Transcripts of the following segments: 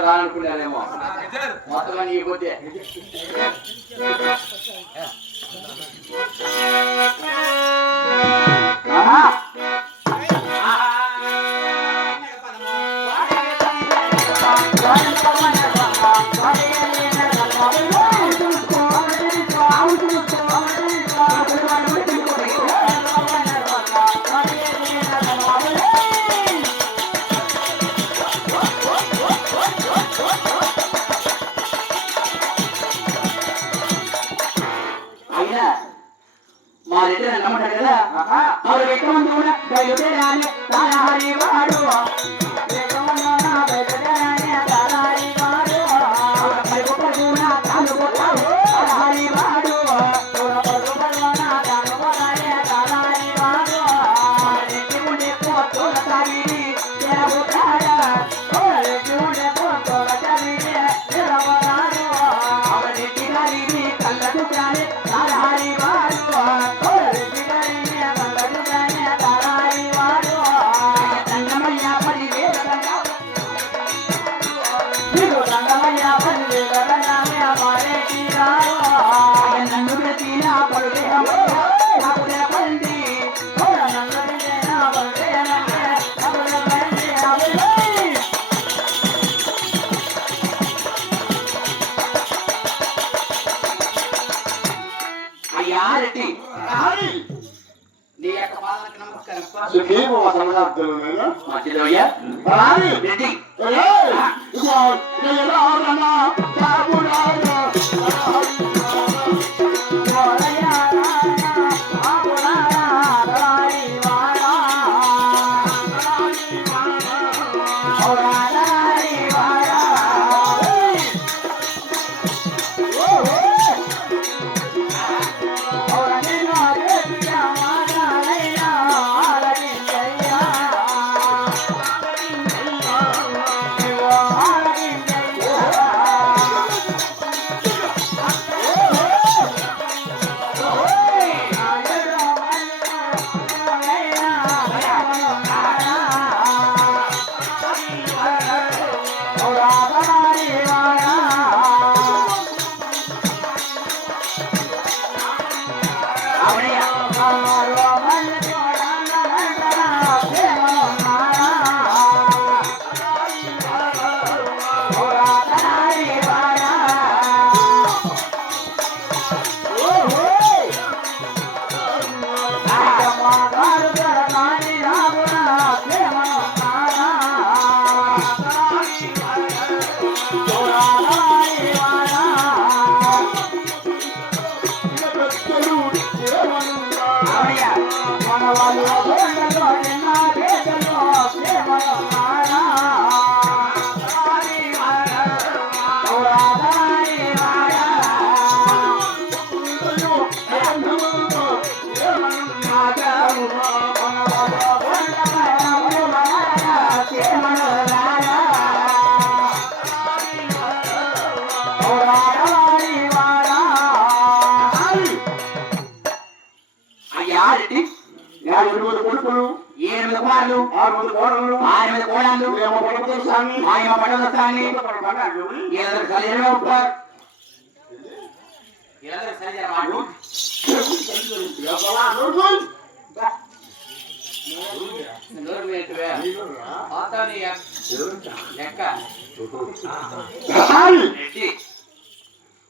రానుకున్నారేమో మొత్తం నీ పోతే నమ్మటాడు కదా ఆవిడ ఎక్కమంది కూడా బయలుదేరాలి తారహరి వాడు Ready?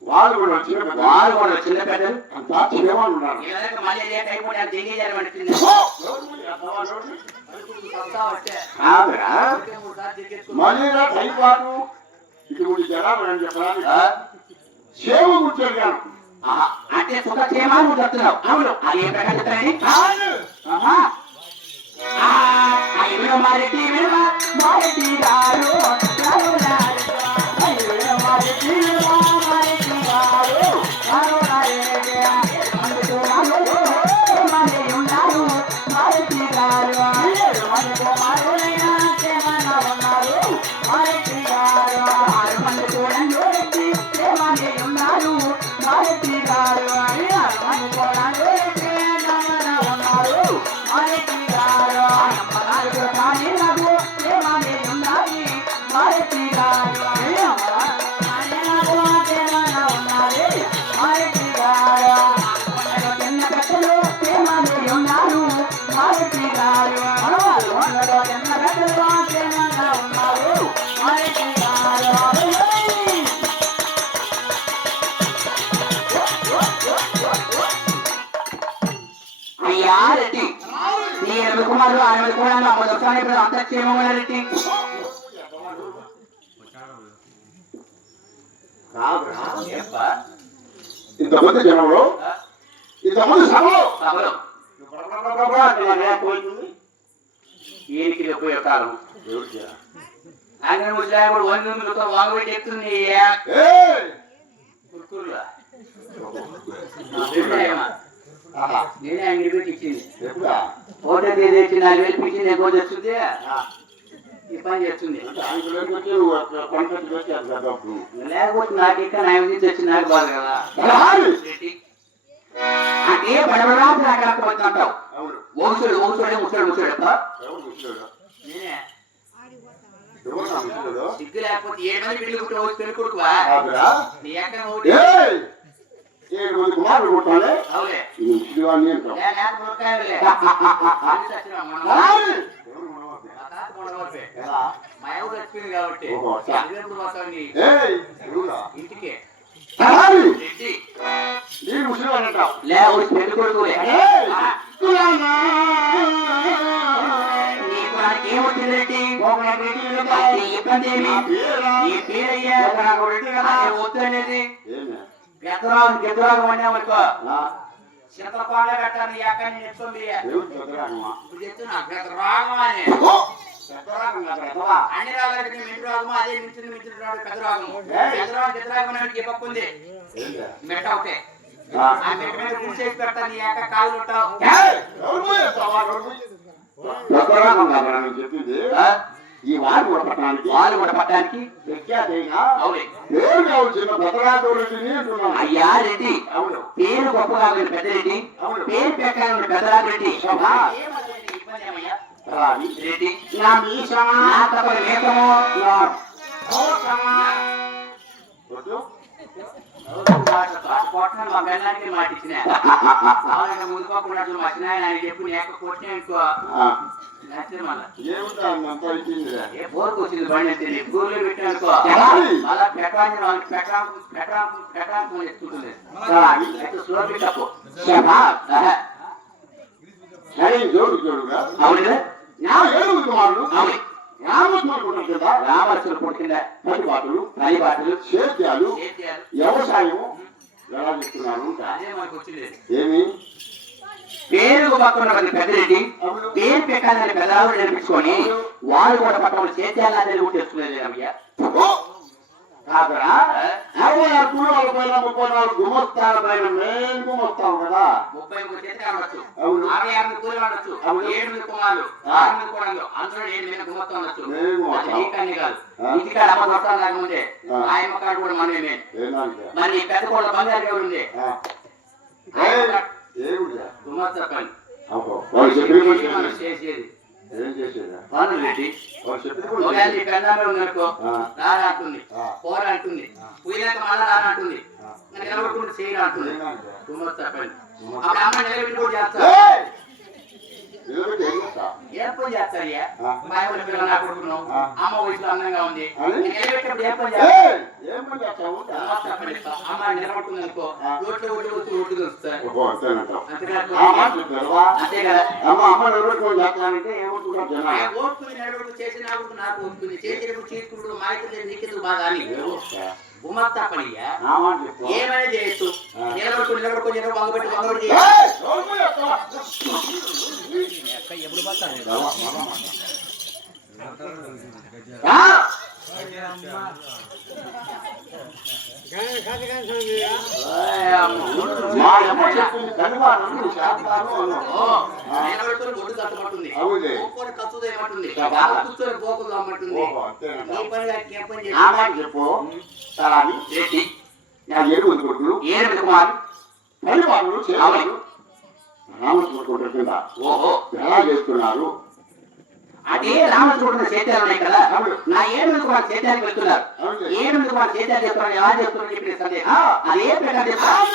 వాళ్ళు కూడా చిన్న పెద్దలు అంతా చిన్నవాళ్ళు ఉన్నారు. మళ్ళీ టైపాటు ఇటువంటి జనాలు అని చెప్పడానికి సేవ కూర్చొని అంటే సుఖ క్షేమాలు చెప్తున్నావు. అవును అది ఏం ప్రకారం చెప్తారని మారెడ్డి మారెడ్డి గారు కుమారులు 8 కూడా అంతక్షేమంగా రెడ్డి ఇంతమంది జనంలో ఇంతమంది సభలో ఈయనకి పోయే కాలం ఆయన ముసలాడు 100 మందితో వాంగబెట్టి ఎత్తుంది నేనే అంగడి పెట్టి ఇచ్చింది ఫోటో తీసి 4,000 పిచ్చింది ఎక్కువ తెస్తుంది ఈ పని చేస్తుంది. లేకపోతే నాకు ఇక్కడ నా తెచ్చి నాకు బాధ కదా అంటే బడబడాపు నాకపోతుంటావు. ఓసుడు ఓసుడే ముసడు ముసడు సిగ్గు లేకపోతే 7 మంది పెళ్లి కుట్టు వచ్చి పెళ్లి కొడుకువా నీ ఎక్కడ కాబట్టి ఇంటికి పెళ్లి కొడుకు ఏమొచ్చిందంటే ఇబ్బంది ఏమి ఈ పేరయ్యా వద్దనేది గెదురాగం అన్నామనుకో చిత్రపాలే పెట్టాను ఎక్కడ చెప్తుంది రాగం అని అన్ని రాగాలకి మింటు రాగము అదే మించిన రాడు పెద్ద రాగము గెదురాగం చెప్పకు ఉంది మెట్ట ఒకటే ఆ మెట్ట మీద కూర్చేసి పెడతాను ఈ యొక్క కాళ్ళు ఉంటావు చెప్పింది ఈ వారు కూడా పట్టడానికి అయ్యా రెడ్డి పేరు గొప్పగా పెద్ద రెడ్డి పేరు పెట్టాలని పెద్దరెడ్డి రెడ్డి మా గల్లానికి మాట ఇచ్చిన ముందుకోకుండా వచ్చినా చెప్పు నేను కొట్టిన ఇంకో బోర్కు వచ్చింది బండి స్కూల్లో పెట్టానుకో అలా పెట్టడానికి చెప్తుంది స్లో పెట్టకు రామర్సులు పుట్టిన పట్టుబాటులు నలిబాటులు సేద్యాలు వ్యవసాయం ఎలా చెప్తున్నారు ఏమి పేరు పక్కన పెద్దరెడ్డి పేరు పెట్టాలని పెద్దరావులు నేర్పించుకొని వాళ్ళు కూడా పక్కన సేద్యాలని కూడా తెచ్చుకునేది అయ్యా కాదురా 24 కూలీల పైన 34 గుమస్తాల పైన మెయిన్ గుమస్తాం కదా 30 చేతి కావచ్చు అవును 66 కూలీలు ఉండొచ్చు 7 కుమారులు 6 కోడళ్ళు అందులో 7 గుమస్తా ఉండొచ్చు అది నీకన్నీ కాదు ఇంటికాడ అమ్మ వస్తాను రాకముందే ఆయమ్మ కాడ కూడా మనమే మరి నీ పెద్ద కోళ్ళ బంగారు ఎవరు ఉంది గుమస్తా పని మనం చేసేది ఏం చేసేదా పనులు పెట్టి పెద్దమే ఉందనుకో రానంటుంది పోరాంటుంది పోయినాక మళ్ళా రానంటుంది నిలబెట్టుకుంటే చేయనంటుంది గుమస్తా పని అప్పుడు అమ్మ నిలబెట్టి కూడా చేస్తారు ఏం పని చేస్తారయ్యా మా ఊరి పిల్లలు నా కొడుకున్నాం అమ్మ వయసులో అందంగా ఉంది నిలబెట్టినప్పుడు ఏం పని చేస్తారు అమ్మ నిలబడుతుంది అనుకో రోడ్లు ఒడ్డు వచ్చి ఒడ్డు దొరుకుతారు అంతే కదా ఓటుకుని నిలబడుకు చేసి నాకు ఓటుకుని చేసినప్పుడు చేసుకుంటూ మా ఇద్దరు నీకెందుకు బాగా అని గుమస్తా పనియ్యా ఏమైనా చేయొచ్చు నిలబడుకుని వంగబెట్టి ఎప్పుడు పడతాను ఒడ్డు కట్టమంటుంది కచ్చుదు ఏమంటుంది కూర్చొని పోకులు అమ్మంటుంది ఈ పని చెప్పు ఏడు కుమారు పరివారులు రామచంద్రుడు ఓహో ఎలా చేస్తున్నారు అదే రామచంద్రుడు చేతాలు ఉన్నాయి కదా నా 7 కుమార్ చేతానికి వెళ్తున్నారు 7 కుమార్ చేతాలు చెప్తున్నారు ఎలా చేస్తున్నారు చెప్పిన సందేహం అదే ప్రకారం చెప్తాను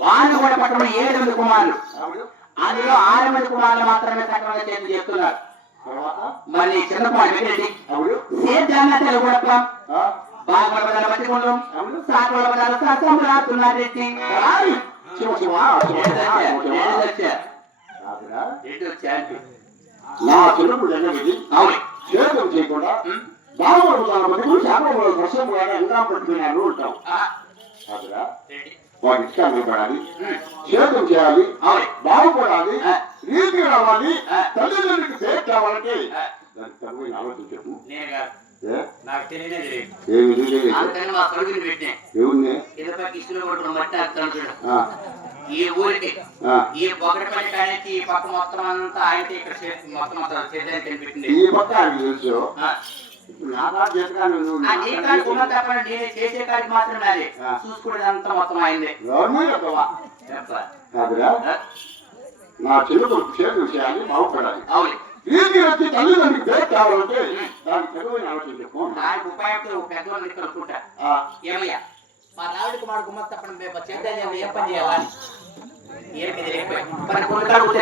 వారు కూడా పట్టణ 7 కుమారులు అందులో 6 కుమారులు మాత్రమే సక్రమంగా చేతులు చేస్తున్నారు మళ్ళీ చిన్న కుమారుడు ఏంటండి సేద్యాన్ని తెలుగుడప్ప బాగా మధ్యకుండం సాకుల రాస్తున్నారెడ్డి నా చిన్నప్పుడు సేద్యం చేయకుండా బాగుపడుతున్న మంది శాపంలో వర్షం కూడా ఎంగా పట్టుకున్నారు ఉంటాం వాటి ఇష్టాన్ని పడాలి సేద్యం చేయాలి బాగుపడాలి రీతి రావాలి తల్లిదండ్రులకు సేవ కావాలంటే దానికి తక్కువ ఆలోచన చెప్పు నాకు తెలియదు ఈ ఊరికి ఈ బొగడపల్లి కాడికి ఈ పక్క మొత్తం అంతా ఆయన ఇక్కడ మొత్తం పెట్టింది ఈ పక్క తెలుసు నేనే చేసే కాడికి మాత్రం నాది చూసుకునేదంతా మొత్తం అయింది నా చిన్నప్పుడు సేద్యం చేయాలి బాగుపడాలి అవును వీరికి వచ్చి తల్లిదండ్రులకు పేరు కావాలంటే దానికి తెలుగు ఆలోచన చెప్పు దానికి ఉపయోగం పెద్దవాళ్ళు అనుకుంటా ఏమయ్యా మా రావుడికి మా గుమ్మత్తప్పని చేద్దాం ఏం పని చేయాలని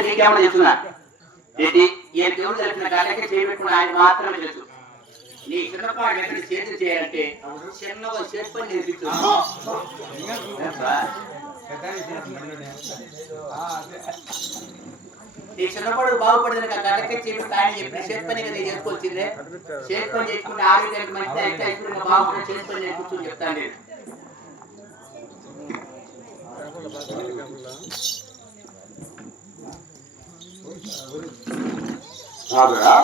నీకేమన్నా చెప్తున్నా ఏంటి ఏ దేవుడు తెలిసిన కాళ్ళకే చేయబెట్టుకున్న ఆయన మాత్రమే తెలుసు నీ చిన్నపాడు ఎక్కడ చేతులు చేయాలంటే చిన్నగా చేతి పని నేర్పించు నీ చిన్నపాడు బాగుపడేది గడ్డకే చేపి ఆయన చెప్పిన చేతి పని కదా చేసుకోవాల్సిందే చేతి పని చేసుకుంటే ఆరోగ్యానికి మంచిది అయితే ఐశ్వర్యంగా బాగుపడే చేతి పని నేర్పించు చెప్తాను నేను కాదురా